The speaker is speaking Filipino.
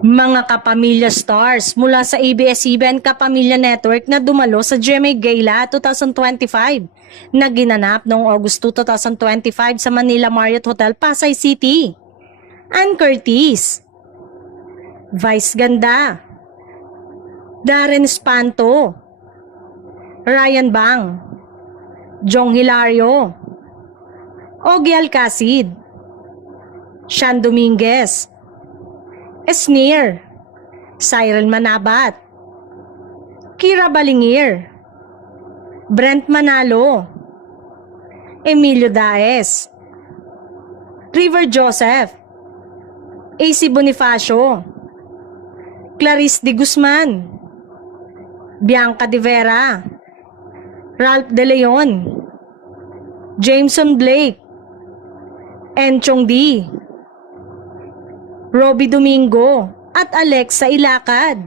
Mga kapamilya stars mula sa ABS-CBN Kapamilya Network na dumalo sa GMA Gala 2025 na ginanap noong August 2025 sa Manila Marriott Hotel, Pasay City. Ann Curtis, Vice Ganda, Darren Espanto, Ryan Bang, Jong Hilario, Ogie Alcacid, Sean Dominguez, Esnir, Cyril Manabat, Kira Balingir, Brent Manalo, Emilio Daes, River Joseph, AC Bonifacio, Clarice de Guzman, Bianca de Vera, Ralph De Leon, Jameson Blake, Enchong D, Robbie Domingo at Alexa Ilacad.